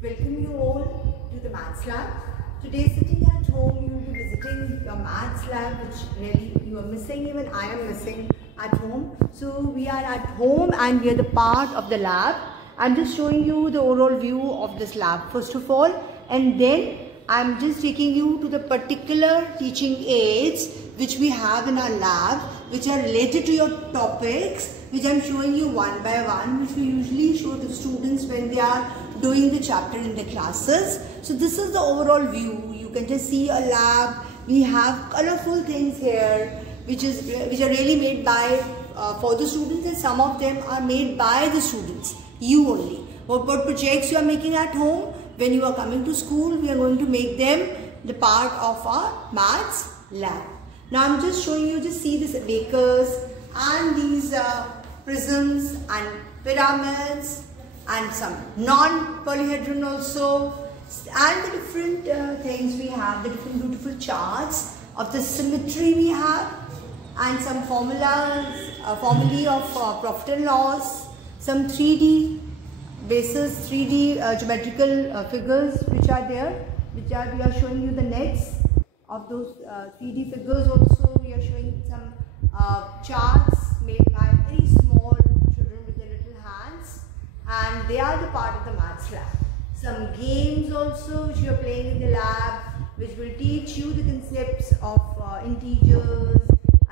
Welcome you all to the Maths Lab. Today, sitting at home, you will be visiting your Maths Lab, which really you are missing. Even I am missing at home. So we are at home and we are the part of the lab. I'm just showing you the overall view of this lab first of all, and then I'm just taking you to the particular teaching aids which we have in our lab, which are related to your topics, which I'm showing you one by one, which we usually show to students when they are doing the chapter in the classes. So this is the overall view. You can just see a lab. We have colorful things here, which are really made by for the students, and some of them are made by the students, you only. What projects you are making at home, when you are coming to school, we are going to make them the part of our Maths Lab. Now I'm just showing you, just see this bakers and these prisms and pyramids and some non-polyhedron also, and the different things we have, the different beautiful charts of the symmetry we have, and some formulas, formulae of profit and loss, some 3D basis, 3D geometrical figures which are there, we are showing you the nets of those 3D figures. Also we are showing some charts made by very small children with their little hands, and they are the part of the Maths Lab. Some games also which you are playing in the lab, which will teach you the concepts of integers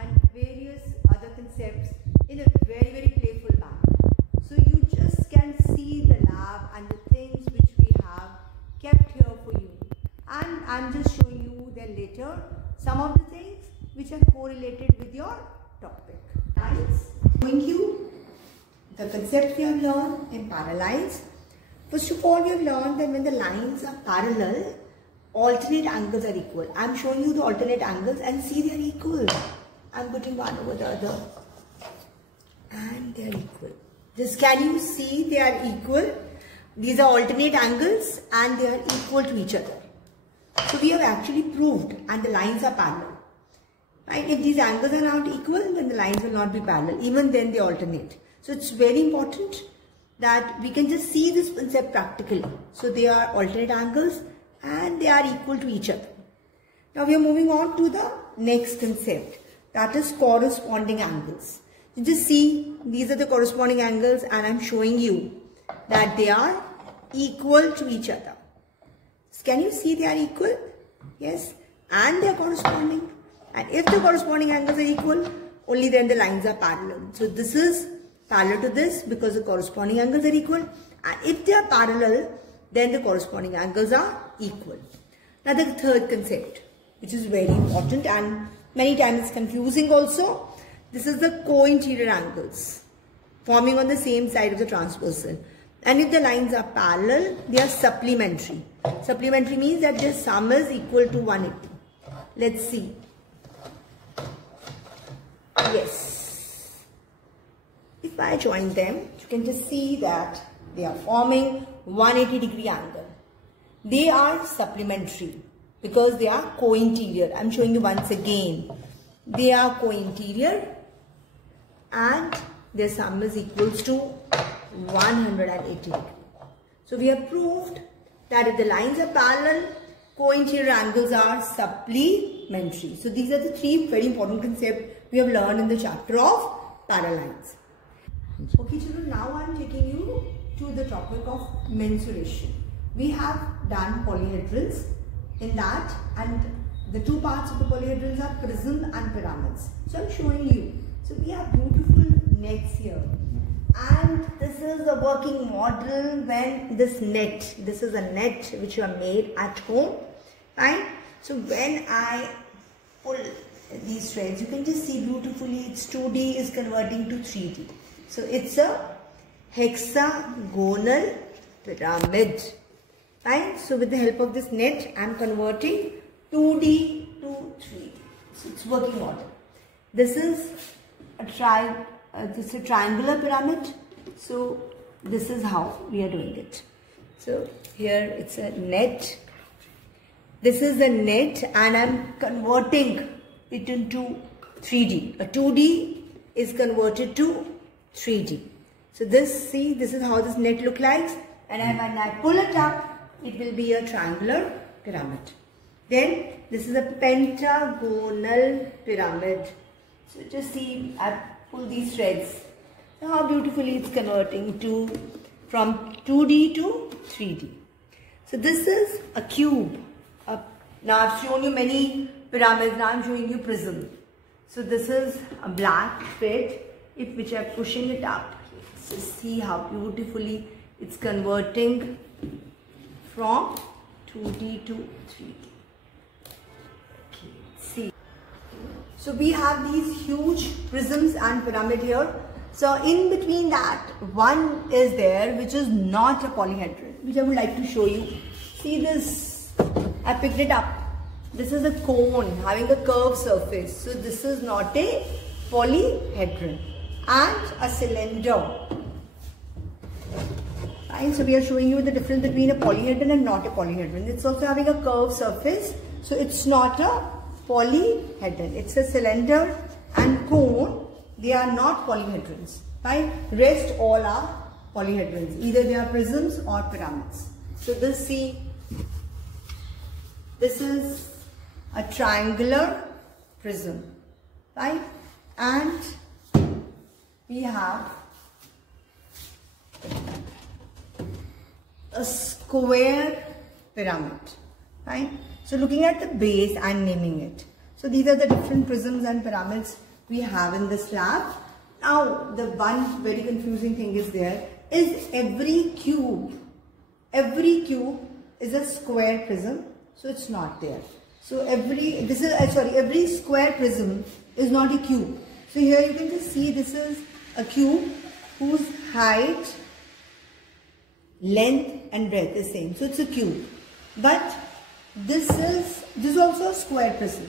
and various other concepts in a very, very playful manner. So you just can see the lab and the things which we have kept here for you, and I'm just showing you then later some of the things which are correlated with your topic. Lines, showing you the concept we have learned in parallels. First of all, we have learned that when the lines are parallel, alternate angles are equal. I'm showing you the alternate angles, and see, they are equal. I'm putting one over the other, and they are equal. Just can you see they are equal? These are alternate angles and they are equal to each other. So we have actually proved, and the lines are parallel. Right? If these angles are not equal, then the lines will not be parallel. Even then they alternate. So it's very important that we can just see this concept practically. So they are alternate angles and they are equal to each other. Now we are moving on to the next concept, that is corresponding angles. You just see, these are the corresponding angles, and I'm showing you that they are equal to each other. So can you see they are equal? Yes, and they are corresponding. And if the corresponding angles are equal, only then the lines are parallel. So this is parallel to this because the corresponding angles are equal. And if they are parallel, then the corresponding angles are equal. Now the third concept, which is very important and many times it's confusing also. This is the co-interior angles forming on the same side of the transversal. And if the lines are parallel, they are supplementary. Supplementary means that their sum is equal to 180. Let's see. Yes. If I join them, you can just see that they are forming 180-degree angle. They are supplementary because they are co-interior. I'm showing you once again. They are co-interior and their sum is equals to 180 degree. So we have proved that if the lines are parallel, co-interior angles are supplementary. So these are the three very important concepts we have learned in the chapter of parallels. Okay children, now I am taking you to the topic of mensuration. We have done polyhedrons in that, and the two parts of the polyhedrons are prism and pyramids. So I am showing you. So we have beautiful nets here, and this is a working model when this is a net which you have made at home, right? So when I pull these threads, you can just see beautifully it's 2D is converting to 3D. So it's a hexagonal pyramid, right? So with the help of this net, I am converting 2D to 3D. So it's working model. This is a triangular pyramid. So this is how we are doing it. So here it's a net. This is the net, and I'm converting it into 3D. A 2D is converted to 3D. So this, see, this is how this net looks like, and when I pull it up, it will be a triangular pyramid. Then this is a pentagonal pyramid. So just see, I pull these threads. So how beautifully it's converting from 2D to 3D. So this is a cube. Now I've shown you many pyramids. Now I'm showing you prism. So this is a black bit, which I'm pushing it up. So see how beautifully it's converting from 2D to 3D. Okay, see. So we have these huge prisms and pyramid here. So in between that, one is there which is not a polyhedron, which I would like to show you. See this, I picked it up. This is a cone having a curved surface. So this is not a polyhedron. And a cylinder. Right, so we are showing you the difference between a polyhedron and not a polyhedron. It's also having a curved surface. So it's not a polyhedron. It's a cylinder and cone. They are not polyhedrons. Right? Rest all are polyhedrons. Either they are prisms or pyramids. So this, see, this is a triangular prism. Right? And we have a square pyramid, right? So looking at the base and naming it. So these are the different prisms and pyramids we have in this lab. Now the one very confusing thing is there is every cube is a square prism, so it's not there. So every square prism is not a cube. So here you can just see this is a cube whose height, length and breadth is same. So it's a cube. But this is also a square prism.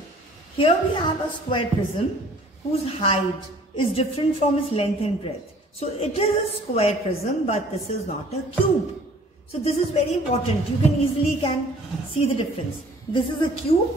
Here we have a square prism whose height is different from its length and breadth. So it is a square prism, but this is not a cube. So this is very important. You can easily see the difference. This is a cube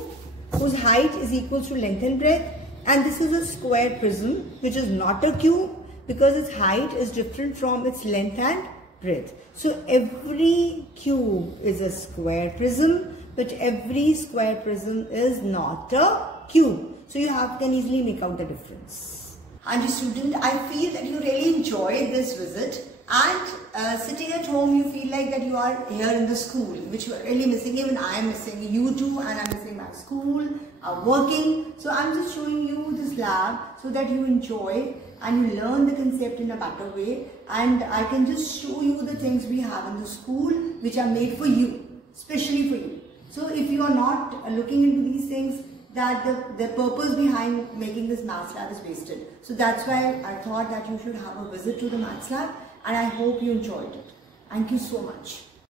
whose height is equal to length and breadth. And this is a square prism which is not a cube because its height is different from its length and breadth. So every cube is a square prism, but every square prism is not a cube. So you can easily make out the difference. And student, I feel that you really enjoyed this visit, and sitting at home you feel like that you are here in the school, which you are really missing. Even I am missing you too, and I am missing my school, working. So I am just showing you this lab so that you enjoy and you learn the concept in a better way, and I can just show you the things we have in the school which are made for you, especially for you. So if you are not looking into these things, that the purpose behind making this maths lab is wasted. So that's why I thought that you should have a visit to the maths lab, and I hope you enjoyed it. Thank you so much.